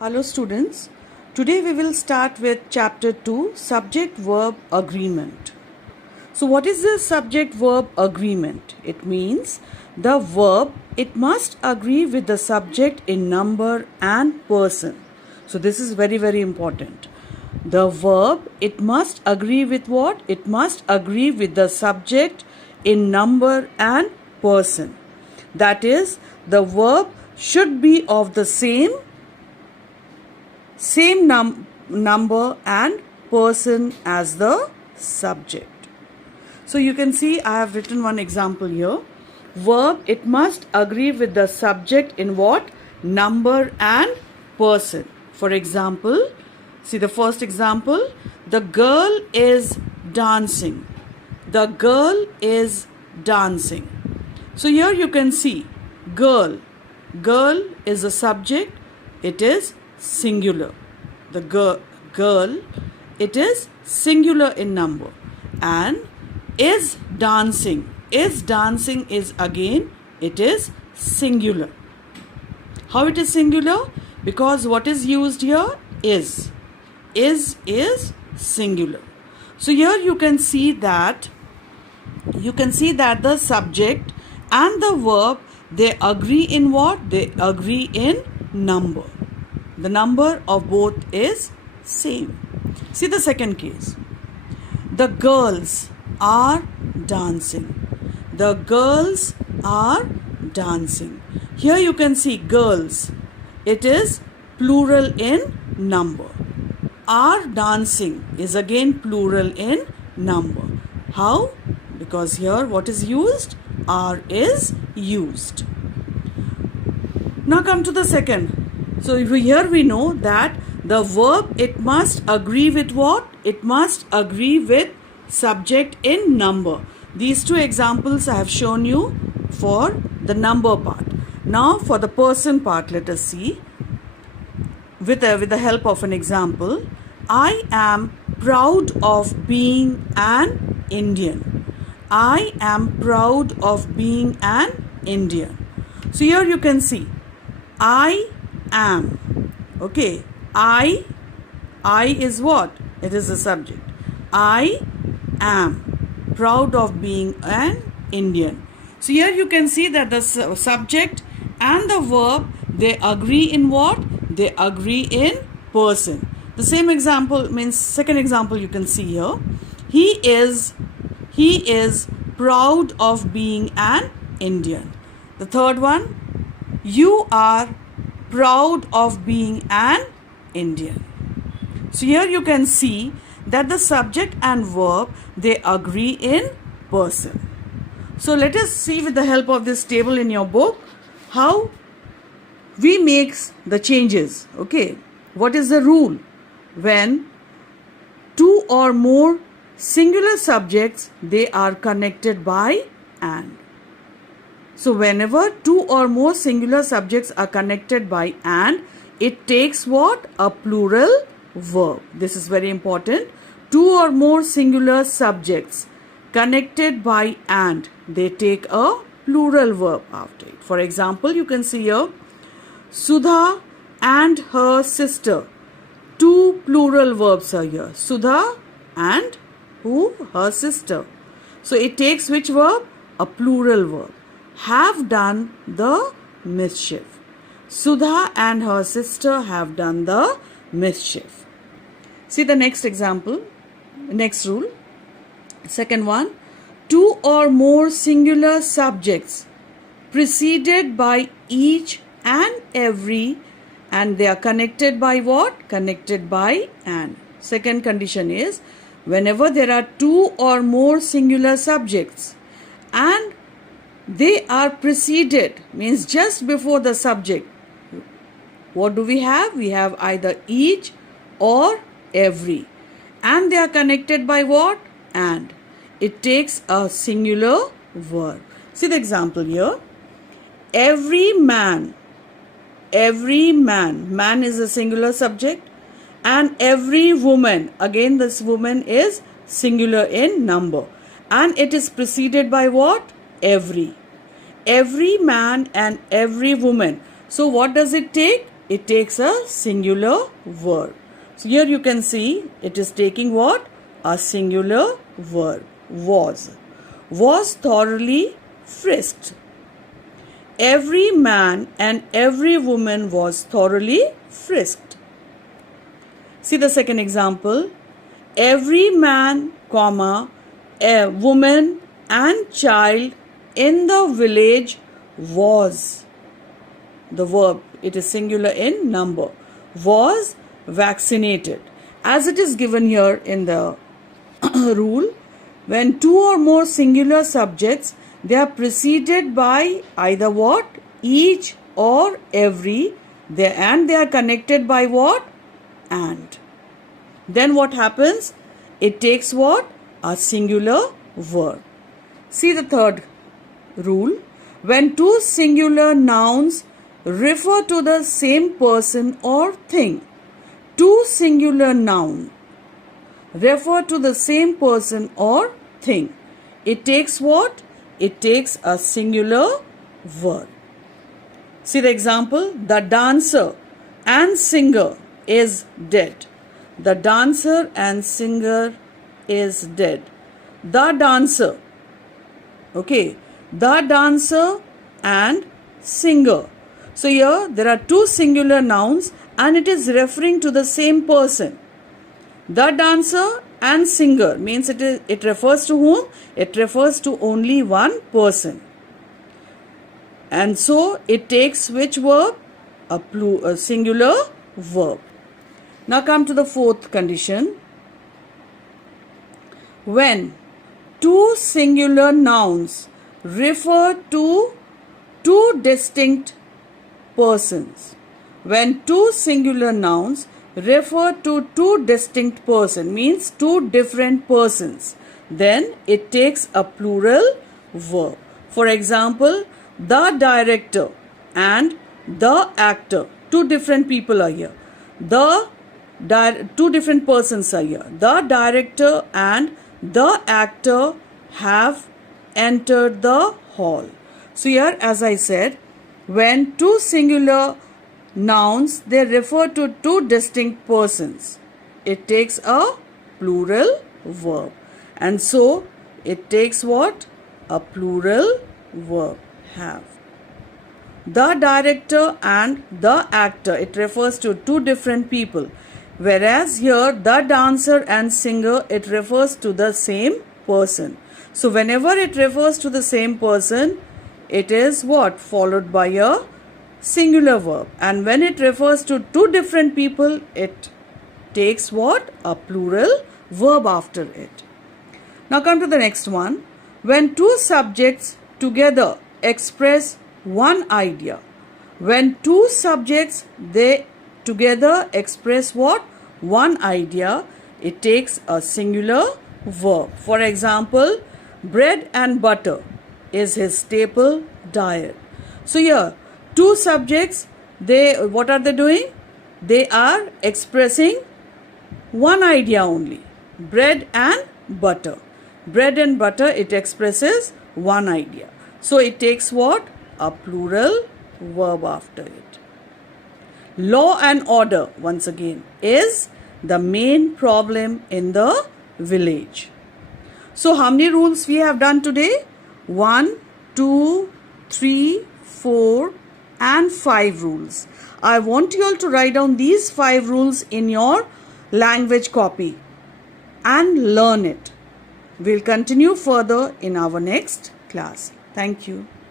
Hello students, today we will start with chapter 2 subject verb agreement. So what is the subject verb agreement? It means the verb it must agree with the subject in number and person. So this is very important. The verb it must agree with what? It must agree with the subject in number and person. That is, the verb should be of the same number and person as the subject. So you can see I have written one example here. Verb it must agree with the subject in what? Number and person. For example, see the first example. The girl is dancing. The girl is dancing. So here you can see girl. Girl is a subject. It is singular. The girl, it is singular in number. And is dancing. Is dancing is again, it is singular. How it is singular? Because what is used here? Is. Is singular. So here you can see that the subject and the verb, they agree in what? They agree in number. The number of both is same. See the second case. The girls are dancing. The girls are dancing. Here you can see girls. It is plural in number. Are dancing is again plural in number. How? Because here what is used? Are is used. Now come to the second. So here we know that the verb it must agree with what? It must agree with subject in number. These two examples I have shown you for the number part. Now for the person part, let us see. With the help of an example, I am proud of being an Indian. I am proud of being an Indian. So here you can see I am. Okay, I is what? It is a subject. I am proud of being an Indian. So here you can see that the subject and the verb, they agree in what? They agree in person. The same example means second example you can see here. He is proud of being an Indian. The third one, you are proud of being an Indian. So here you can see that the subject and verb, they agree in person. So let us see with the help of this table in your book how we make the changes. Okay, what is the rule? When two or more singular subjects, they are connected by and. So whenever two or more singular subjects are connected by and, it takes what? A plural verb. This is very important. Two or more singular subjects connected by and, they take a plural verb after it. For example, you can see here, Sudha and her sister. Two plural verbs are here. Sudha and who? Her sister. So it takes which verb? A plural verb. Have done the mischief. Sudha and her sister have done the mischief. See the next example, next rule. Second one, two or more singular subjects preceded by each and every, and they are connected by what? Connected by and. Second condition is, whenever there are two or more singular subjects and they are preceded, means just before the subject, what do we have? We have either each or every, and they are connected by what? And. It takes a singular verb. See the example here. Every man. Man is a singular subject, and every woman, again this woman is singular in number, and it is preceded by what? Every man and every woman. So what does it take? it takes a singular verb. So here you can see it is taking what? A singular verb. Was. Was thoroughly frisked. Every man and every woman was thoroughly frisked. See the second example. Every man, comma, a woman and child in the village was. The verb, it is singular in number. Was vaccinated. As it is given here in the rule, when two or more singular subjects, they are preceded by either what? Each or every. They are connected by what? And. Then what happens? It takes what? A singular verb. See the third rule. When two singular nouns refer to the same person or thing. Two singular nouns refer to the same person or thing. It takes what? It takes a singular verb. See the example. The dancer and singer is dead. The dancer and singer is dead. The dancer. Okay. The dancer and singer. So here there are two singular nouns and it is referring to the same person. The dancer and singer means it refers to whom? It refers to only one person. And so it takes which verb? A singular verb. Now come to the fourth condition. When two singular nouns refer to two distinct persons. When two singular nouns refer to two distinct persons, means two different persons, then it takes a plural verb. For example, the director and the actor. Two different people are here. Two different persons are here. The director and the actor have entered the hall. So here, as I said, when two singular nouns, they refer to two distinct persons, it takes a plural verb. And so it takes what? A plural verb. Have. The director and the actor, it refers to two different people. Whereas here the dancer and singer, it refers to the same person. So whenever it refers to the same person, it is what? Followed by a singular verb. And when it refers to two different people, it takes what? A plural verb after it. Now come to the next one. When two subjects together express one idea. When two subjects, they together express what? One idea. It takes a singular verb. For example, bread and butter is his staple diet. So here, two subjects, what are they doing? They are expressing one idea only. Bread and butter. Bread and butter, it expresses one idea. So it takes what? A plural verb after it. Law and order, once again, is the main problem in the village. So how many rules we have done today? 1, 2, 3, 4 and 5 rules. I want you all to write down these 5 rules in your language copy and learn it. We'll continue further in our next class. Thank you.